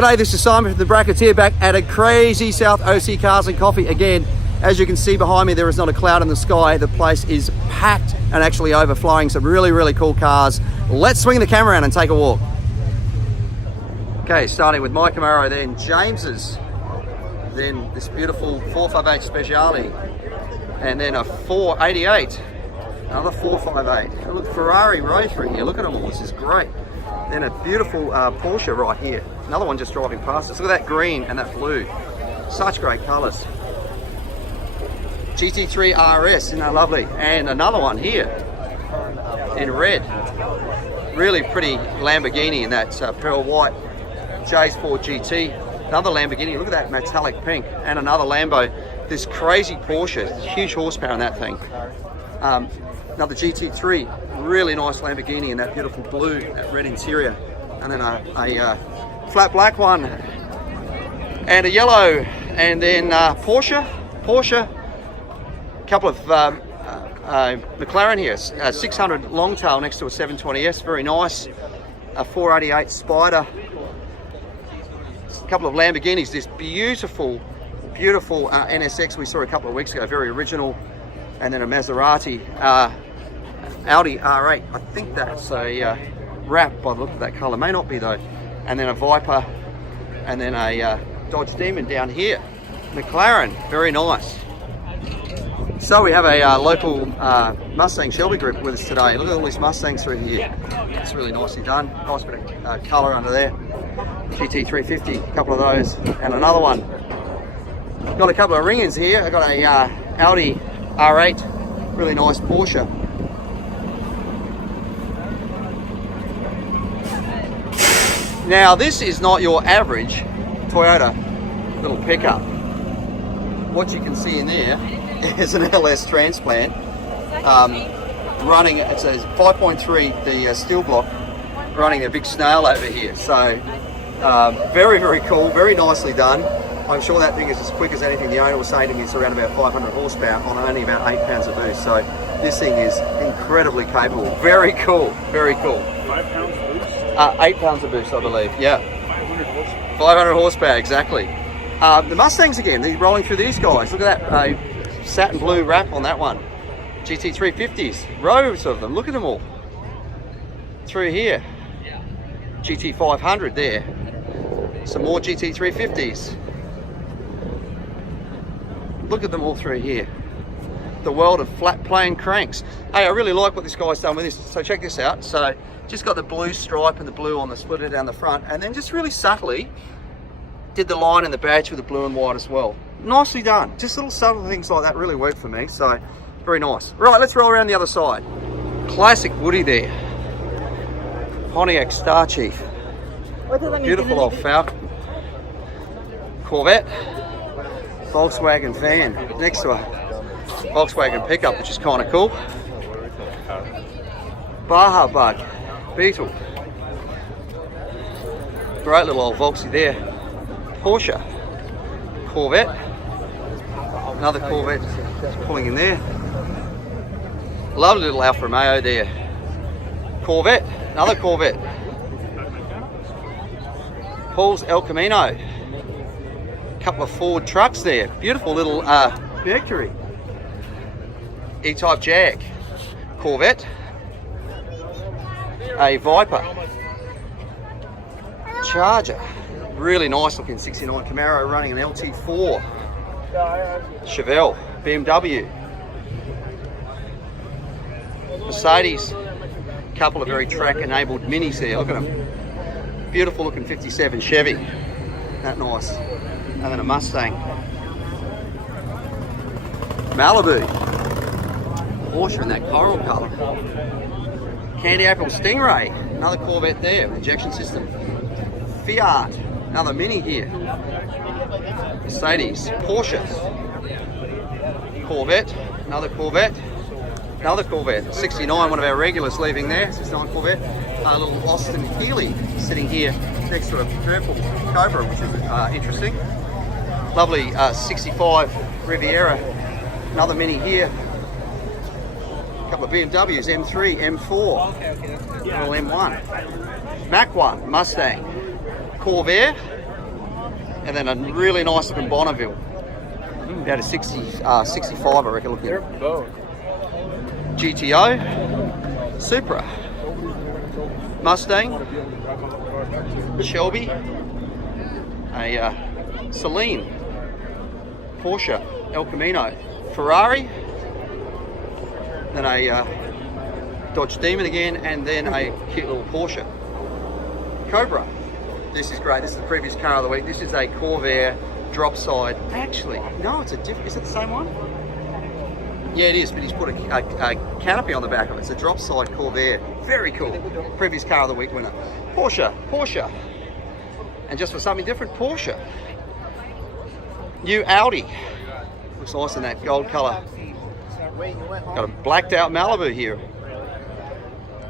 G'day, this is Simon from the Brackets here, back at a crazy South OC Cars and Coffee. Again, as you can see behind me, there is not a cloud in the sky. The place is packed and actually overflowing. Some really, really cool cars. Let's swing the camera around and take a walk. Okay, starting with my Camaro, then James's, then this beautiful 458 Speciale, and then a 488, another 458. Oh, look, Ferrari Rotary here, look at them all, this is great. Then a beautiful Porsche right here, another one just driving past us. Look at that green and that blue, such great colours. GT3 RS, isn't that lovely? And another one here in red, really pretty Lamborghini in that pearl white J Sport GT. Another Lamborghini, look at that metallic pink, and another Lambo. This crazy Porsche, huge horsepower in that thing. Another GT3, really nice Lamborghini in that beautiful blue, that red interior. And then a flat black one, and a yellow, and then Porsche, a couple of McLaren here, 600 long tail next to a 720S, very nice. A 488 Spider. A couple of Lamborghinis, this beautiful NSX we saw a couple of weeks ago, very original, and then a Maserati, Audi R8, I think that's a wrap by the look of that colour, may not be though, and then a Viper, and then a Dodge Demon down here, McLaren, very nice. So we have a local Mustang Shelby group with us today. Look at all these Mustangs through here, it's really nicely done, nice bit of colour under there. GT350, a couple of those, and another one. Got a couple of ring-ins here. I got a Audi R8, really nice Porsche. Now this is not your average Toyota little pickup. What you can see in there is an LS Transplant running. It's a 5.3, the steel block, running a big snail over here. So very cool, very nicely done. I'm sure that thing is as quick as anything. The owner was saying to me it's around about 500 horsepower on only about 8 pounds of boost. So this thing is incredibly capable. Very cool, very cool. 5 pounds boost? 8 pounds of boost, I believe, yeah. 500 horsepower. 500 horsepower, exactly. The Mustangs again, they're rolling through these guys. Look at that satin blue wrap on that one. GT350s, rows of them, look at them all. Through here. GT500 there. Some more GT350s. Look at them all through here. The world of flat plane cranks. Hey, I really like what this guy's done with this. So check this out. So just got the blue stripe and the blue on the splitter down the front, and then just really subtly did the line and the badge with the blue and white as well. Nicely done. Just little subtle things like that really work for me. So very nice. Right, let's roll around the other side. Classic Woody there. Pontiac Star Chief. Beautiful old Falcon. Corvette. Volkswagen van next to a Volkswagen pickup, which is kind of cool. Baja Bug. Beetle. Great little old Volksy there. Porsche. Corvette. Another Corvette pulling in there. Lovely little Alfa Romeo there. Corvette. Another Corvette. Paul's El Camino. Couple of Ford trucks there. Beautiful little Mercury. E-Type Jag. Corvette. A Viper. Charger. Really nice looking 69 Camaro running an LT4. Chevelle. BMW. Mercedes. Couple of very track enabled minis there. Look at them. Beautiful looking 57 Chevy. That nice. And then a Mustang. Malibu. Porsche in that coral colour. Candy Apple Stingray. Another Corvette there, injection system. Fiat. Another Mini here. Mercedes. Porsche. Corvette. Another Corvette. Another Corvette. 69, one of our regulars leaving there. 69 Corvette. A little Austin Healey sitting here next to a purple Cobra, which is interesting. Lovely 65 Riviera. Another Mini here. A couple of BMWs, M3, M4, little M1. Mach 1, Mustang. Corvair, And then a really nice looking Bonneville. About a 65, I reckon. Looking. They're both. GTO, Supra, Mustang, Shelby, a Celine, Porsche, El Camino, Ferrari, then a Dodge Demon again, and then a cute little Porsche. Cobra. This is great. This is the previous car of the week. This is a Corvair drop side. Actually, no, it's a different. Is it the same one? Yeah, it is, but he's put a canopy on the back of it. It's a drop side Corvair. Very cool. Previous car of the week winner. Porsche. And just for something different, Porsche. New Audi. Looks nice in that gold colour. Got a blacked out Malibu here.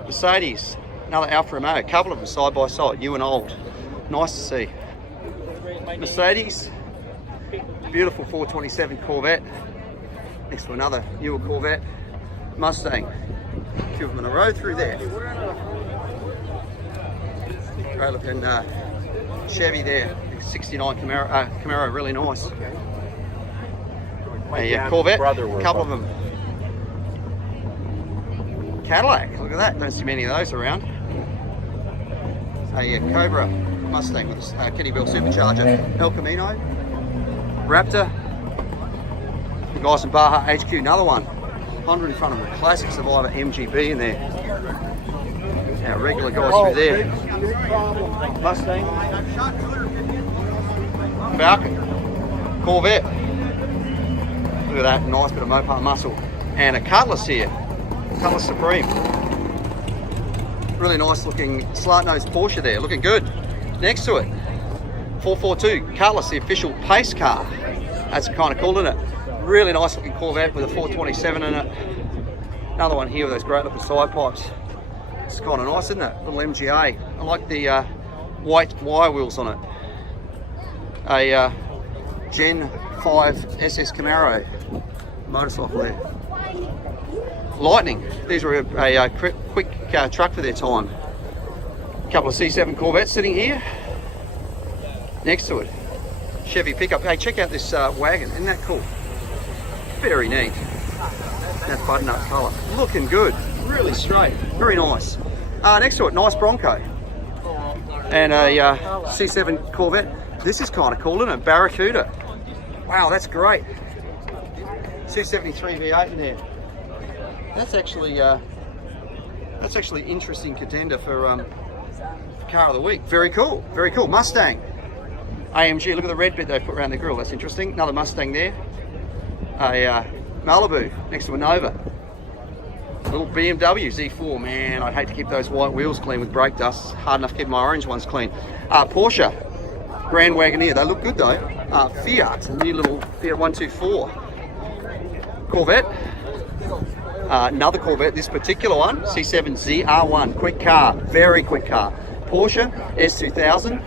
Mercedes. Another Alfa Romeo. A couple of them side by side, new and old. Nice to see. Mercedes. Beautiful 427 Corvette. Next to another newer Corvette. Mustang. A few of them in a row through there. Great looking Chevy there. 69 Camaro, really nice. A Corvette, a couple of them. Cadillac, look at that. Don't see many of those around. A Cobra Mustang with a Kenny Bell supercharger. El Camino. Raptor. The guys from Baja HQ, another one. Honda in front of them. Classic Survivor MGB in there. Our regular guys through there. Mustang. Falcon. Corvette. Look at that, nice bit of Mopar muscle. And a Cutlass here. Cutlass Supreme. Really nice looking slant nose Porsche there, looking good. Next to it, 442 Cutlass, the official pace car. That's kind of cool, isn't it? Really nice looking Corvette with a 427 in it. Another one here with those great looking side pipes. It's kind of nice, isn't it? Little MGA. I like the white wire wheels on it. A Gen 5 SS Camaro motorcycle there. Lightning. These were a quick truck for their time. A couple of C7 Corvettes sitting here. Next to it, Chevy pickup. Hey, check out this wagon. Isn't that cool? Very neat. That button-up colour. Looking good. Really straight. Very nice. Next to it, nice Bronco. And a C7 Corvette. This is kind of cool, isn't it? Barracuda. Wow, that's great. 273 V8 in there. That's actually interesting contender for car of the week. Very cool. Very cool. Mustang. AMG. Look at the red bit they put around the grille. That's interesting. Another Mustang there. A Malibu next to a Nova. A little BMW Z4. Man, I'd hate to keep those white wheels clean with brake dust. Hard enough keeping my orange ones clean. Porsche Grand Wagoneer. They look good though. Fiat. A new little Fiat 124. Corvette. Another Corvette, this particular one, C7 ZR1, quick car, very quick car. Porsche S2000,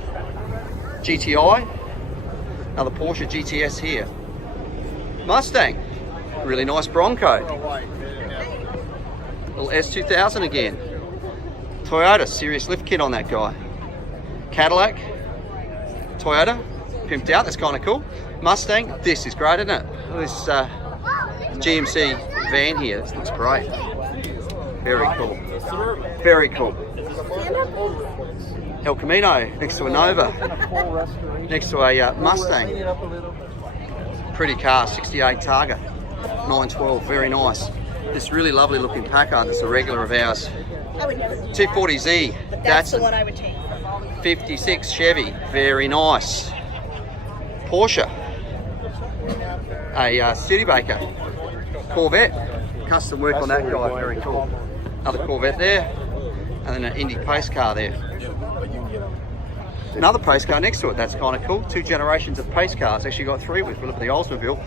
GTI, another Porsche GTS here. Mustang, really nice Bronco. Little S2000 again. Toyota, serious lift kit on that guy. Cadillac, Toyota, pimped out, that's kind of cool. Mustang, this is great, isn't it? This GMC van here, this looks great. Very cool. Very cool. El Camino next to a Nova, next to a Mustang. Pretty car, 68 Targa, 912, very nice. This really lovely looking Packard, that's a regular of ours. 240Z, That's the one I would take. 56 Chevy, very nice. Porsche, a Studebaker. Corvette, custom work on that guy, very cool. Another Corvette there, and then an Indy pace car there. Another pace car next to it, that's kind of cool. Two generations of pace cars, actually got three with. We look at the Oldsmobile.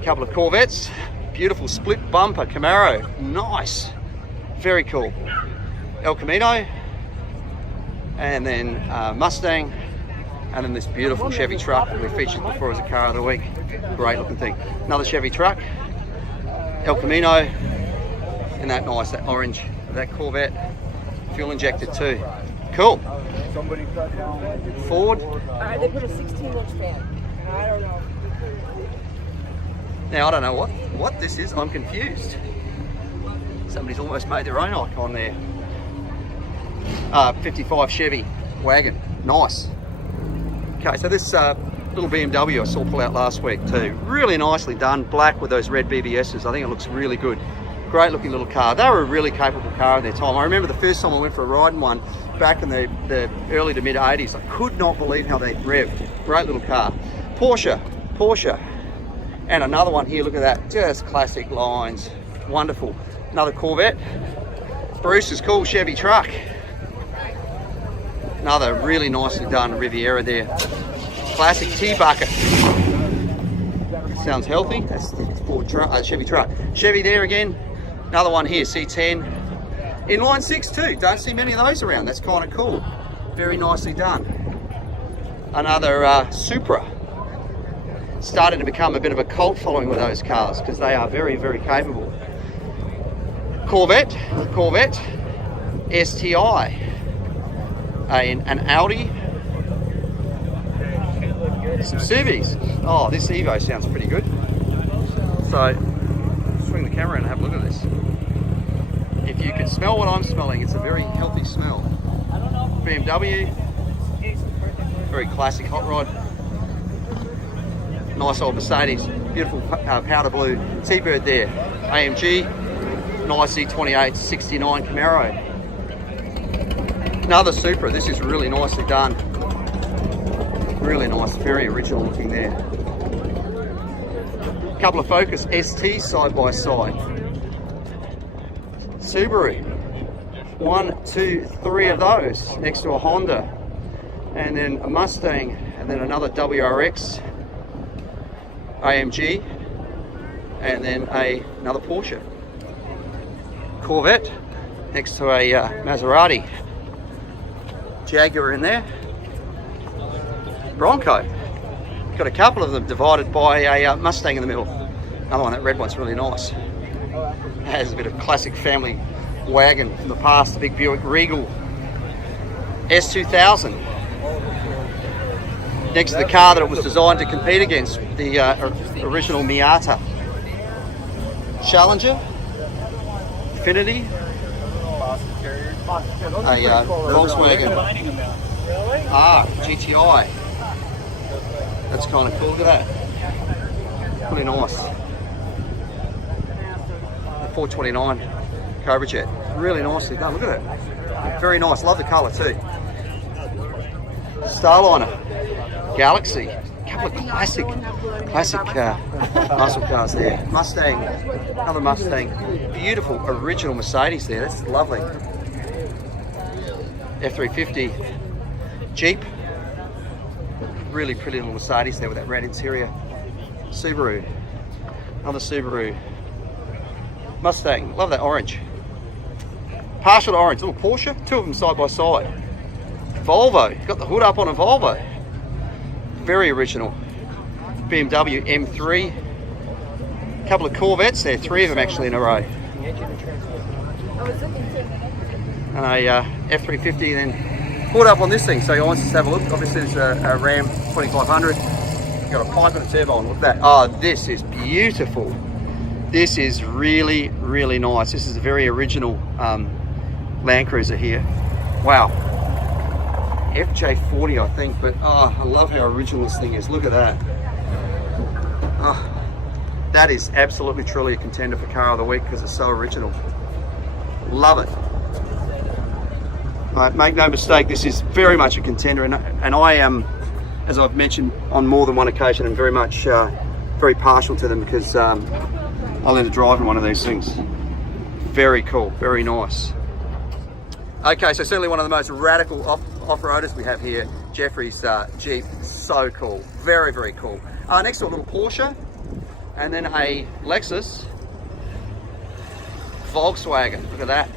A couple of Corvettes, beautiful split bumper Camaro, nice, very cool. El Camino, and then Mustang, and then this beautiful Chevy truck that we featured before as a car of the week. Great looking thing. Another Chevy truck. El Camino, and that nice, that orange, that Corvette, fuel injected too. Cool. Somebody cut down. Ford. They put a 16-inch fan. And I don't know. Now I don't know what this is. I'm confused. Somebody's almost made their own icon there. 55 Chevy wagon. Nice. Okay, so this little BMW I saw pull out last week too. Really nicely done. Black with those red BBSs. I think it looks really good. Great looking little car. They were a really capable car in their time. I remember the first time I went for a ride in one back in the early to mid 80s. I could not believe how they revved. Great little car. Porsche. And another one here, look at that. Just classic lines. Wonderful. Another Corvette. Bruce's cool Chevy truck. Another really nicely done Riviera there. Classic T-bucket. Sounds healthy. That's the Ford truck, Chevy truck. Chevy there again. Another one here, C10. Inline 6 too. Don't see many of those around. That's kind of cool. Very nicely done. Another Supra. Started to become a bit of a cult following with those cars because they are very, very capable. Corvette, STI, an Audi, some Civics. Oh, this Evo sounds pretty good. So, swing the camera and have a look at this. If you can smell what I'm smelling, it's a very healthy smell. BMW, very classic hot rod. Nice old Mercedes, beautiful powder blue T-Bird there. AMG, nice E28 69 Camaro. Another Supra. This is really nicely done. Really nice, very original looking there. Couple of Focus ST side by side. Subaru. 1, 2, 3 of those next to a Honda. And then a Mustang, and then another WRX. AMG, and then another Porsche. Corvette next to a Maserati. Jaguar in there. Bronco. Got a couple of them divided by a Mustang in the middle. Another one, that red one's really nice. Has a bit of classic family wagon from the past, the big Buick Regal S2000. Next to the car that it was designed to compete against, the original Miata. Challenger, Infiniti, a Volkswagen GTI. That's kind of cool, look at that. Really nice. The 429 Cobra Jet, really nicely done, look at it. Very nice, love the colour too. Starliner. Galaxy, a couple of classic muscle cars there. Mustang, another Mustang, beautiful original Mercedes there, that's lovely. F350, Jeep, really pretty little Mercedes there with that red interior. Subaru, another Subaru. Mustang, love that orange. Partial orange, little Porsche, two of them side by side. Volvo, got the hood up on a Volvo. Very original. BMW M3. A couple of Corvettes there, 3 of them actually in a row. And a F350 then put up on this thing, so you want us to have a look. Obviously it's a Ram 2500. Got a pipe and a turbo on, look at that. Oh, this is beautiful. This is really, really nice. This is a very original Land Cruiser here. Wow. FJ40 I think, but oh, I love how original this thing is. Look at that. Oh, that is absolutely truly a contender for car of the week because it's so original. Love it. Right, make no mistake, this is very much a contender, and I am, as I've mentioned on more than one occasion, I'm very much very partial to them because I'll end up driving one of these things. Very cool, very nice. Okay, so certainly one of the most radical off-roaders we have here, Jeffrey's Jeep. So cool, very, very cool. Next to a little Porsche, and then a Lexus, Volkswagen, look at that.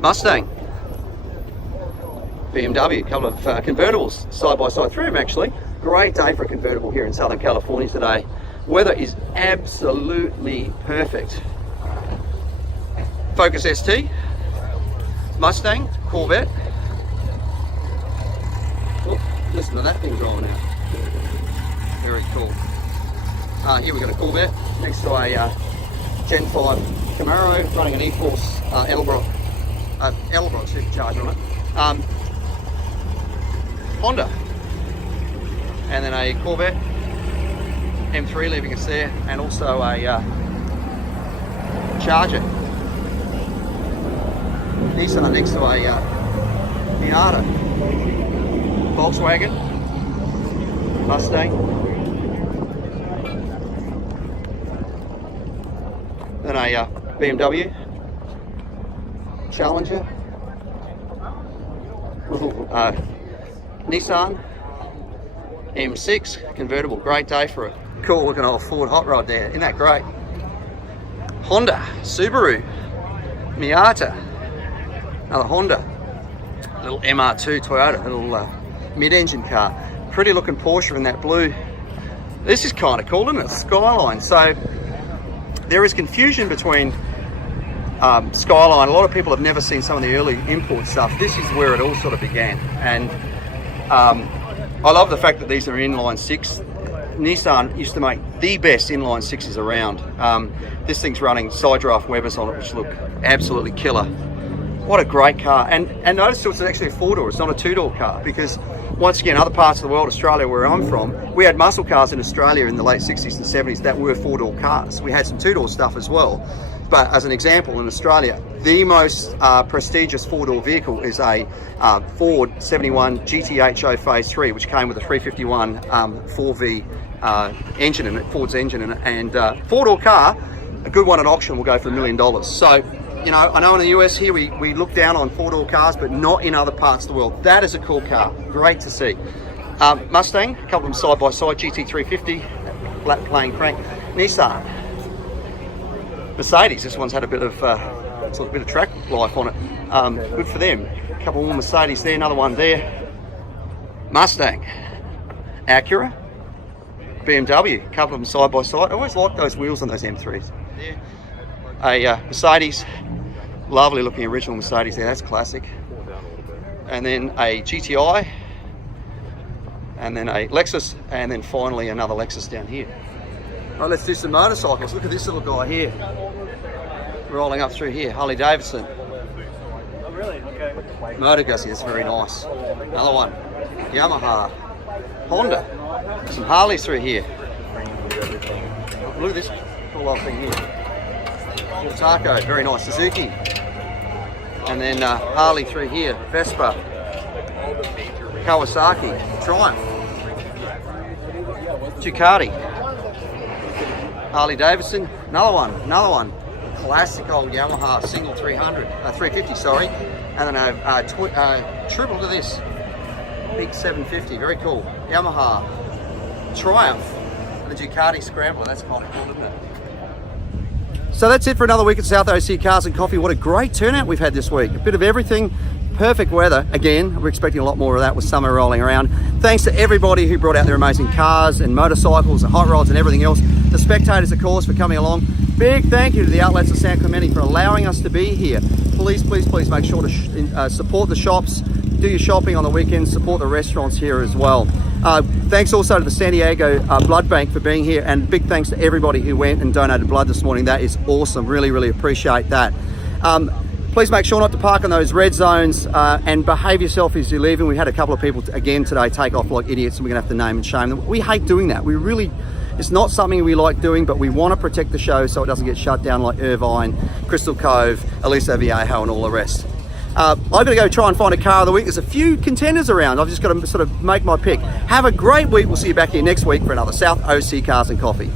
Mustang, BMW, a couple of convertibles side by side, 3 of them actually. Great day for a convertible here in Southern California today. Weather is absolutely perfect. Focus ST, Mustang, Corvette, Listen to that thing driving out. Very cool. Here we've got a Corvette next to a Gen 5 Camaro running an E-Force Edelbrock supercharger on it. Honda. And then a Corvette M3 leaving us there, and also a Charger. Nissan next to a Miata. Volkswagen. Mustang. Then a BMW. Challenger. Nissan M6 convertible. Great day for a cool looking old Ford hot rod there. Isn't that great? Honda, Subaru, Miata, another Honda, little MR2 Toyota, little mid-engine car. Pretty looking Porsche in that blue. This is kind of cool, isn't it? Skyline. So there is confusion between Skyline. A lot of people have never seen some of the early import stuff. This is where it all sort of began. And I love the fact that these are inline six. Nissan used to make the best inline sixes around. This thing's running side draft Webers on it, which look absolutely killer. What a great car. And notice it's actually a 4-door, it's not a 2-door car, because once again, other parts of the world, Australia where I'm from, we had muscle cars in Australia in the late 60s and 70s that were 4-door cars. We had some 2-door stuff as well. But as an example, in Australia, the most prestigious 4-door vehicle is a Ford 71 GTHO Phase 3, which came with a 351 4V engine in it, Ford's engine in it, and 4-door car, a good one at auction will go for $1 million. So, you know, I know in the US here we look down on 4-door cars, but not in other parts of the world. That is a cool car, great to see. Mustang, a couple of them side by side, GT350, flat plane crank. Nissan. Mercedes, this one's had a bit of track life on it. Good for them. A couple more Mercedes there, another one there. Mustang, Acura, BMW, a couple of them side by side. I always like those wheels on those M3s. A Mercedes, lovely looking original Mercedes there, that's classic. And then a GTI, and then a Lexus, and then finally another Lexus down here. All right, let's do some motorcycles. Look at this little guy here, rolling up through here. Harley Davidson. Oh, really? Okay. Motor Guzzi, that's very nice. Another one. Yamaha. Honda. Some Harleys through here. Look at this cool old thing here. Taco, very nice. Suzuki. And then Harley through here. Vespa. Kawasaki. Triumph. Ducati. Harley Davidson, another one, classic old Yamaha single 350, sorry, and then a triple to this, big 750, very cool. Yamaha, Triumph, and the Ducati Scrambler, that's kind of cool, isn't it? So that's it for another week at South OC Cars and Coffee. What a great turnout we've had this week, a bit of everything. Perfect weather. Again, we're expecting a lot more of that with summer rolling around. Thanks to everybody who brought out their amazing cars and motorcycles and hot rods and everything else. The spectators, of course, for coming along. Big thank you to the Outlets of San Clemente for allowing us to be here. Please, please, please make sure to support the shops, do your shopping on the weekends, support the restaurants here as well. Thanks also to the San Diego Blood Bank for being here, and big thanks to everybody who went and donated blood this morning. That is awesome. Really, really appreciate that. Please make sure not to park in those red zones and behave yourself as you're leaving. We had a couple of people again today take off like idiots, and we're gonna have to name and shame them. We hate doing that. It's not something we like doing, but we want to protect the show so it doesn't get shut down like Irvine, Crystal Cove, Aliso Viejo, and all the rest. I've got to go try and find a car of the week. There's a few contenders around. I've just got to sort of make my pick. Have a great week. We'll see you back here next week for another South OC Cars and Coffee.